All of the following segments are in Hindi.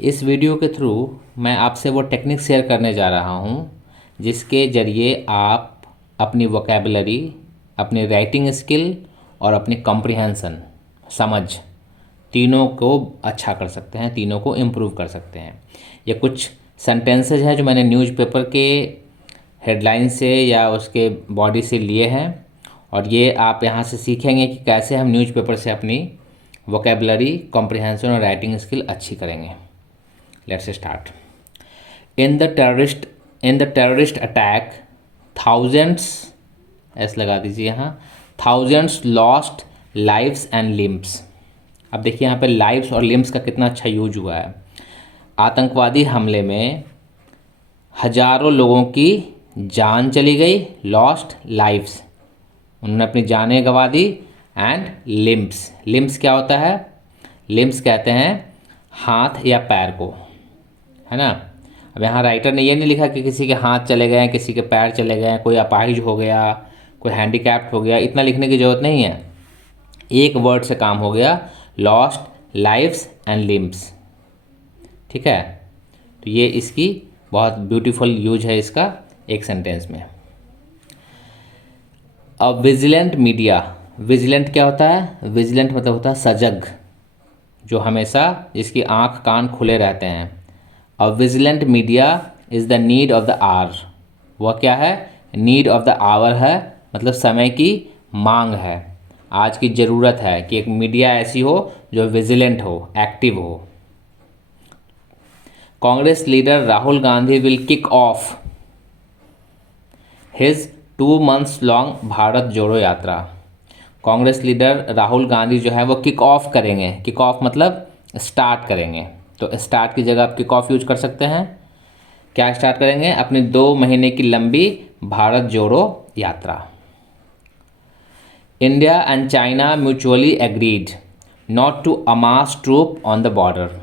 इस वीडियो के थ्रू मैं आपसे वो टेक्निक शेयर करने जा रहा हूँ जिसके ज़रिए आप अपनी वोकेबलरी, अपनी राइटिंग स्किल और अपनी कॉम्प्रिहेंशन, समझ, तीनों को अच्छा कर सकते हैं, तीनों को इम्प्रूव कर सकते हैं। ये कुछ सेंटेंसेज हैं जो मैंने न्यूज़पेपर के हेडलाइन से या उसके बॉडी से लिए हैं और ये आप यहाँ से सीखेंगे कि कैसे हम न्यूज़पेपर से अपनी वोकेबलरी, कॉम्प्रिहेंशन और राइटिंग स्किल अच्छी करेंगे। Let's start. In the terrorist attack thousands, ऐसे लगा दीजिए यहाँ, thousands lost lives and limbs. अब देखिए यहाँ पे लाइव्स और लिम्स का कितना अच्छा यूज हुआ है। आतंकवादी हमले में हजारों लोगों की जान चली गई, लॉस्ट लाइव्स, उन्होंने अपनी जानें गंवा दी, एंड लिम्स। लिम्स क्या होता है? लिम्स कहते हैं हाथ या पैर को, है ना। अब यहाँ राइटर ने ये नहीं लिखा कि किसी के हाथ चले गए, किसी के पैर चले गए, कोई अपाहिज हो गया, कोई हैंडीकैप्ड हो गया, इतना लिखने की ज़रूरत नहीं है। एक वर्ड से काम हो गया, लॉस्ट लाइव्स एंड लिम्स। ठीक है, तो ये इसकी बहुत ब्यूटीफुल यूज है इसका एक सेंटेंस में। अब विजिलेंट मीडिया, विजिलेंट क्या होता है? विजिलेंट मतलब होता है सजग, जो हमेशा जिसकी आँख कान खुले रहते हैं। A vigilant media is the need of the hour. वह क्या है? नीड ऑफ द आवर है, मतलब समय की मांग है, आज की ज़रूरत है कि एक मीडिया ऐसी हो जो विजिलेंट हो, एक्टिव हो। Congress leader Rahul Gandhi will kick off his 2 months long Bharat Jodo यात्रा। कांग्रेस लीडर राहुल गांधी जो है वो किक ऑफ करेंगे। किक ऑफ मतलब स्टार्ट करेंगे, तो स्टार्ट की जगह आप किक ऑफ यूज कर सकते हैं। क्या स्टार्ट करेंगे? अपनी 2 महीने की लंबी Bharat Jodo Yatra. India and China mutually agreed not to amass troop on the border.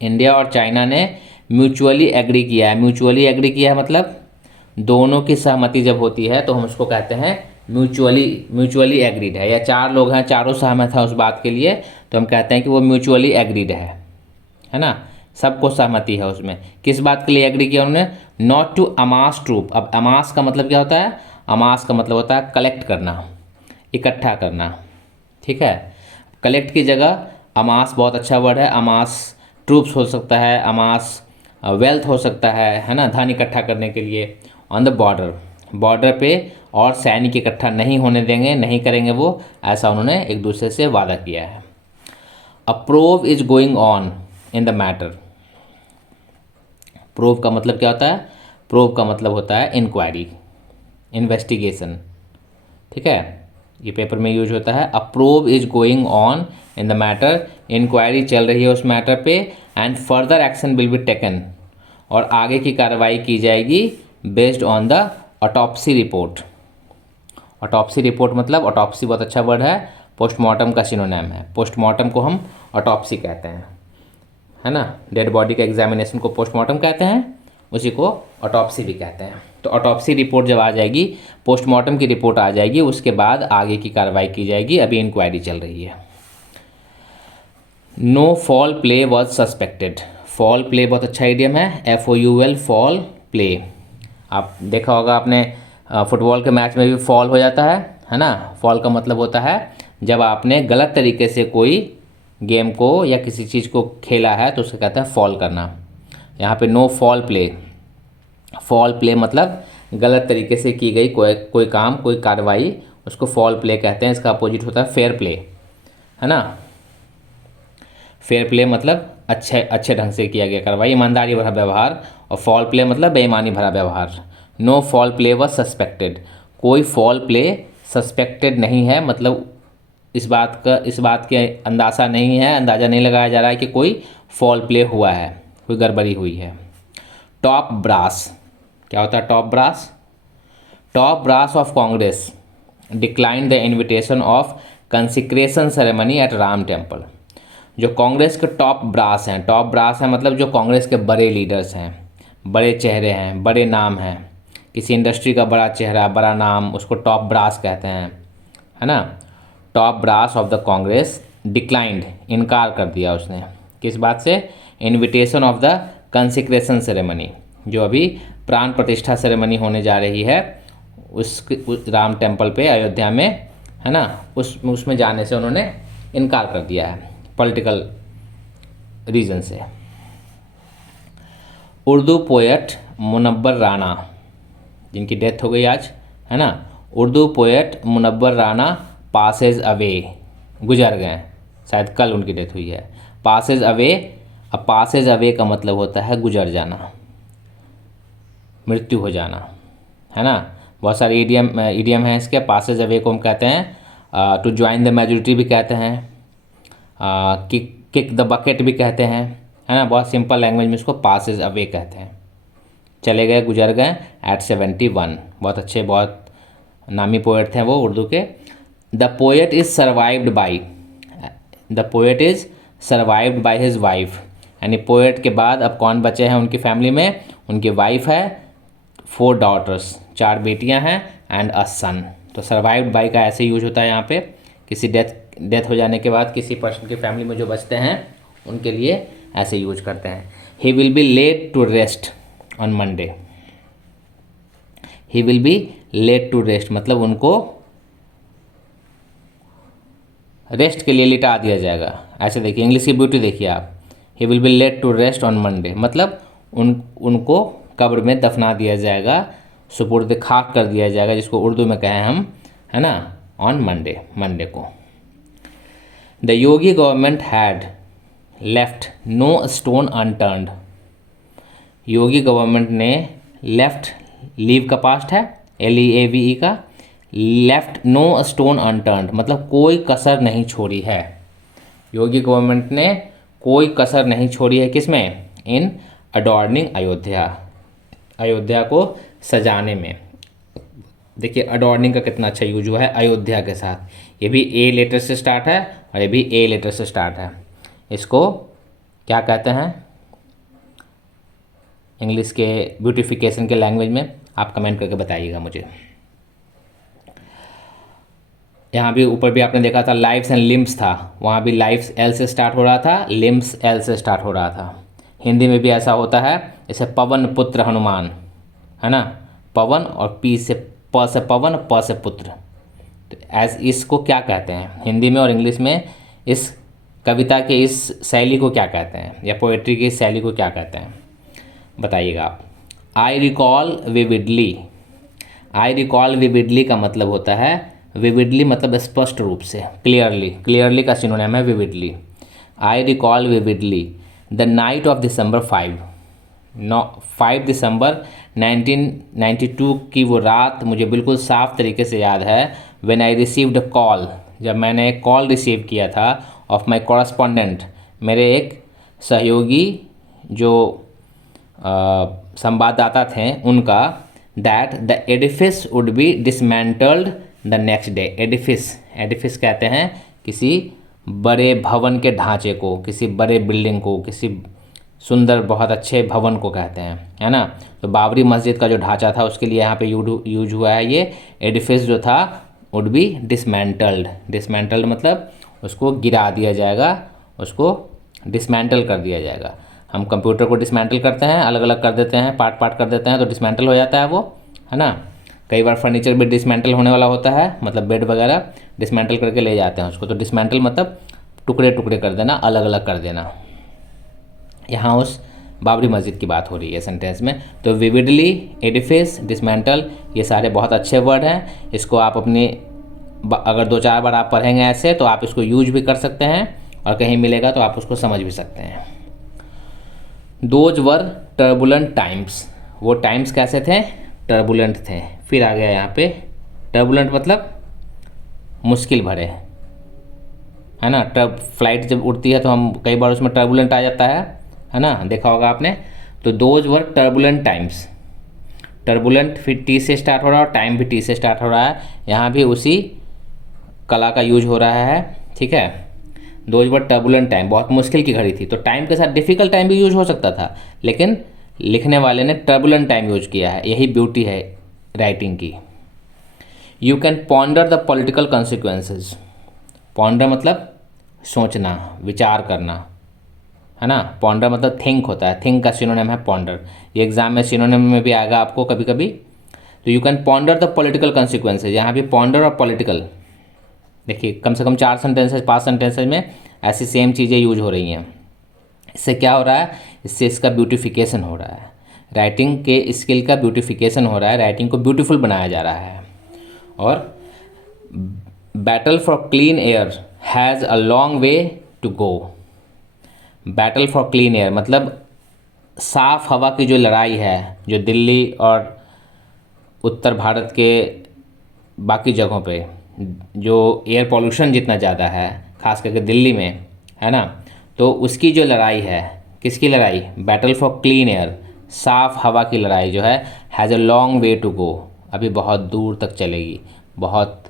India और चाइना ने म्यूचुअली एग्री किया है। म्यूचुअली एग्री किया है मतलब दोनों की सहमति जब होती है तो हम उसको कहते हैं म्यूचुअली एग्रीड है। या 4 लोग हैं, चारों सहमत हैं उस बात के लिए, तो हम कहते हैं कि वो म्यूचुअली एग्रीड है ना। सबको सहमति है उसमें। किस बात के लिए एग्री किया उन्होंने? Not to amass troop. अब अमास का मतलब क्या होता है? अमास का मतलब होता है कलेक्ट करना, इकट्ठा करना। ठीक है, कलेक्ट की जगह अमास बहुत अच्छा वर्ड है। अमास ट्रूप्स हो सकता है, अमास वेल्थ हो सकता है ना, धन इकट्ठा करने के लिए। ऑन द बॉर्डर, बॉर्डर पे और सैनिक इकट्ठा नहीं होने देंगे, नहीं करेंगे वो, ऐसा उन्होंने एक दूसरे से वादा किया है। A probe is going on in the matter. Probe का मतलब क्या होता है? प्रोब का मतलब होता है इंक्वायरी, इन्वेस्टिगेशन। ठीक है, ये पेपर में यूज होता है। A probe is going on in the matter, inquiry चल रही है उस मैटर पे, and further action will be taken, और आगे की कार्रवाई की जाएगी based on the autopsy report. Autopsy report मतलब, ऑटोप्सी बहुत अच्छा वर्ड है, पोस्टमार्टम का सिनोनिम है। पोस्टमार्टम को हम ऑटोप्सी कहते हैं, है ना। डेड बॉडी के एग्जामिनेशन को पोस्टमार्टम कहते हैं, उसी को ऑटोप्सी भी कहते हैं। तो ऑटोप्सी रिपोर्ट जब आ जाएगी, पोस्टमार्टम की रिपोर्ट आ जाएगी, उसके बाद आगे की कार्रवाई की जाएगी। अभी इंक्वायरी चल रही है। No foul play was suspected. Foul play बहुत अच्छा आइडियम है, FOUL, फॉल प्ले। आप देखा होगा आपने, फुटबॉल के मैच में भी फॉल हो जाता है ना। फॉल का मतलब होता है जब आपने गलत तरीके से कोई गेम को या किसी चीज़ को खेला है तो उसको कहते हैं फॉल करना। यहाँ पे no foul play, foul play मतलब गलत तरीके से की गई कोई काम, कोई कार्रवाई, उसको फॉल प्ले कहते हैं। इसका अपोजिट होता है फेयर प्ले, है ना। फेयर प्ले मतलब अच्छे ढंग से किया गया कार्रवाई, ईमानदारी भरा व्यवहार, और फॉल प्ले मतलब बेईमानी भरा व्यवहार। No foul play was suspected, कोई फॉल प्ले सस्पेक्टेड नहीं है, मतलब इस बात के अंदाज़ा नहीं लगाया जा रहा है कि कोई फॉल प्ले हुआ है, कोई गड़बड़ी हुई है। टॉप ब्रास, क्या होता है top brass? Top brass of Congress decline the invitation of consecration ceremony at Ram temple. जो कांग्रेस के टॉप ब्रास हैं, टॉप ब्रास हैं मतलब जो कांग्रेस के बड़े लीडर्स हैं, बड़े चेहरे हैं, बड़े नाम हैं, किसी इंडस्ट्री का बड़ा चेहरा, बड़ा नाम, उसको टॉप ब्रास कहते हैं, है ना। Top brass of the Congress declined, इनकार कर दिया उसने, किस बात से? Invitation of the consecration ceremony, जो अभी प्राण प्रतिष्ठा सेरेमनी होने जा रही है उस राम टेम्पल पे अयोध्या में, है ना, उसमें जाने से उन्होंने इनकार कर दिया है पॉलिटिकल रीज़न से। उर्दू पोएट मुनव्वर राना, जिनकी डेथ हो गई आज, है ना, Urdu poet Munawwar Rana passes away, गुजर गए, शायद कल उनकी डेथ हुई है। पासेज अवे, अब पासेज अवे का मतलब होता है गुजर जाना, मृत्यु हो जाना, है ना। बहुत सारे ईडियम हैं इसके। पासेज अवे को हम कहते हैं टू ज्वाइन द मेजोरिटी भी कहते हैं, किक द बकेट भी कहते हैं, है ना। बहुत सिंपल लैंग्वेज में इसको पासेज अवे कहते हैं। चले गए, गुजर गए एट 71। बहुत अच्छे, बहुत नामी पोएट थे वो उर्दू के। The poet is survived by his wife, यानी पोएट के बाद अब कौन बचे हैं उनकी फैमिली में? उनकी वाइफ है, 4 डॉटर्स, 4 बेटियां हैं, एंड अ सन। तो सर्वाइव्ड बाई का ऐसे यूज होता है यहाँ पे, किसी डेथ हो जाने के बाद किसी पर्सन की फैमिली में जो बचते हैं उनके लिए ऐसे यूज करते हैं। He will be laid to rest on Monday. He will be laid to rest मतलब उनको रेस्ट के लिए लिटा दिया जाएगा। ऐसे देखिए, इंग्लिश की ब्यूटी देखिए आप। He will be laid to rest on Monday मतलब उनको कब्र में दफना दिया जाएगा, सुपुर्द खाक कर दिया जाएगा, जिसको उर्दू में कहें हम, है ना, ऑन मंडे को। The Yogi government had left no stone unturned. Yogi government ने लेफ्ट, लीव का पास्ट है, LEAVE का, लेफ्ट नो स्टोन अनटर्न्ड मतलब कोई कसर नहीं छोड़ी है। योगी गवर्नमेंट ने कोई कसर नहीं छोड़ी है किसमें? इन अडॉर्निंग अयोध्या को सजाने में। देखिए अडॉर्निंग का कितना अच्छा यूज हुआ है अयोध्या के साथ। ये भी A लेटर से स्टार्ट है और ये भी A लेटर से स्टार्ट है। इसको क्या कहते हैं इंग्लिश के ब्यूटिफिकेशन के लैंग्वेज में? आप कमेंट करके बताइएगा मुझे। यहाँ भी ऊपर भी आपने देखा था लाइव्स एंड लिम्स था, वहाँ भी लाइव्स L से स्टार्ट हो रहा था, लिम्स L से स्टार्ट हो रहा था। हिंदी में भी ऐसा होता है, जैसे पवन पुत्र हनुमान, है ना, पवन और प से पवन, प से पुत्र। तो इसको क्या कहते हैं हिंदी में और इंग्लिश में? इस कविता के इस शैली को क्या कहते हैं, या पोएट्री की इस शैली को क्या कहते हैं, बताइएगा आप। आई रिकॉल विविडली का मतलब होता है, विविडली मतलब स्पष्ट रूप से, क्लियरली का सिनोनिम है vividly. I recall vividly the night of December 5 दिसंबर 1992 की वो रात मुझे बिल्कुल साफ तरीके से याद है। When I received a call, जब मैंने एक कॉल रिसीव किया था, ऑफ माई कॉरस्पॉन्डेंट, मेरे एक सहयोगी जो संवाददाता थे उनका, that the Edifice would be dismantled the next day. Edifice कहते हैं किसी बड़े भवन के ढांचे को, किसी बड़े बिल्डिंग को, किसी सुंदर बहुत अच्छे भवन को कहते हैं, है ना। तो बाबरी मस्जिद का जो ढांचा था उसके लिए यहाँ पे यूज हुआ है ये एडिफिस जो था, वुड बी डिसमेंटल्ड मतलब उसको गिरा दिया जाएगा, उसको डिसमेंटल कर दिया जाएगा। हम कंप्यूटर को डिसमेंटल करते हैं, अलग अलग कर देते हैं, पार्ट कर देते हैं, तो डिसमेंटल हो जाता है वो, है ना। कई बार फर्नीचर भी डिसमेंटल होने वाला होता है, मतलब बेड वगैरह डिसमेंटल करके ले जाते हैं उसको। तो डिसमेंटल मतलब टुकड़े कर देना, अलग अलग कर देना। यहाँ उस बाबरी मस्जिद की बात हो रही है सेंटेंस में। तो विविडली, एडिफिस, डिसमेंटल, ये सारे बहुत अच्छे वर्ड हैं। इसको आप अपनी अगर 2-4 बार आप पढ़ेंगे ऐसे तो आप इसको यूज भी कर सकते हैं, और कहीं मिलेगा तो आप उसको समझ भी सकते हैं। दोज वर टर्बुलेंट टाइम्स, वो टाइम्स कैसे थे? टर्बुलेंट थे। फिर आ गया यहाँ पे टर्बुलेंट मतलब मुश्किल भरे, है ना। फ्लाइट जब उड़ती है तो हम कई बार उसमें टर्बुलेंट आ जाता है ना, देखा होगा आपने। तो those were turbulent times, turbulent फिर T से स्टार्ट हो रहा है और टाइम भी T से स्टार्ट हो रहा है। यहाँ भी उसी कला का यूज हो रहा है, ठीक है। दोज वर टर्बुलेंट टाइम, बहुत मुश्किल की घड़ी थी। तो टाइम के साथ डिफ़िकल्ट टाइम भी यूज हो सकता था, लेकिन लिखने वाले ने टर्बुलेंट टाइम यूज किया है। यही ब्यूटी है राइटिंग की। You can ponder the political consequences. Ponder मतलब सोचना, विचार करना, है ना। पॉन्डर मतलब थिंक होता है, थिंक का सिनोनिम है पॉन्डर। ये एग्जाम में सिनोनिम में भी आएगा आपको कभी कभी। तो you can ponder the political consequences, यहाँ भी पॉन्डर और पॉलिटिकल, देखिए कम से कम 4 सेंटेंसेज 5 सेंटेंसेज में ऐसी सेम चीज़ें यूज हो रही हैं। इससे क्या हो रहा है, इससे इसका ब्यूटिफिकेशन हो रहा है, राइटिंग के स्किल का ब्यूटिफिकेशन हो रहा है, राइटिंग को ब्यूटीफुल बनाया जा रहा है। और battle for clean air has a long way to go. Battle for clean air मतलब साफ़ हवा की जो लड़ाई है, जो दिल्ली और उत्तर भारत के बाकी जगहों पे जो एयर पॉल्यूशन जितना ज़्यादा है, खास करके दिल्ली में, है ना, तो उसकी जो लड़ाई है, किसकी लड़ाई, बैटल फॉर क्लीन एयर, साफ़ हवा की लड़ाई जो है, has a long way to go, अभी बहुत दूर तक चलेगी, बहुत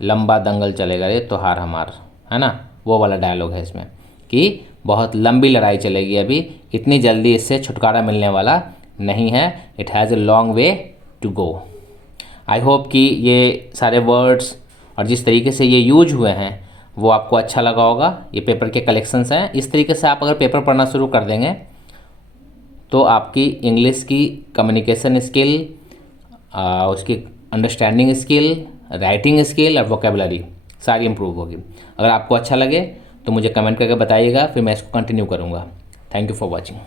लंबा दंगल चलेगा ये तो हार हमार, है ना, वो वाला डायलॉग है इसमें कि बहुत लंबी लड़ाई चलेगी, अभी इतनी जल्दी इससे छुटकारा मिलने वाला नहीं है, it has a long way to go. I hope कि ये सारे वर्ड्स और जिस तरीके से ये यूज हुए हैं वो आपको अच्छा लगा होगा। ये पेपर के कलेक्शंस हैं, इस तरीके से आप अगर पेपर पढ़ना शुरू कर देंगे तो आपकी इंग्लिश की कम्युनिकेशन स्किल, उसकी अंडरस्टैंडिंग स्किल, राइटिंग स्किल और वोकेबलरी सारी इम्प्रूव होगी। अगर आपको अच्छा लगे तो मुझे कमेंट करके बताइएगा, फिर मैं इसको कंटिन्यू करूँगा। Thank you for watching.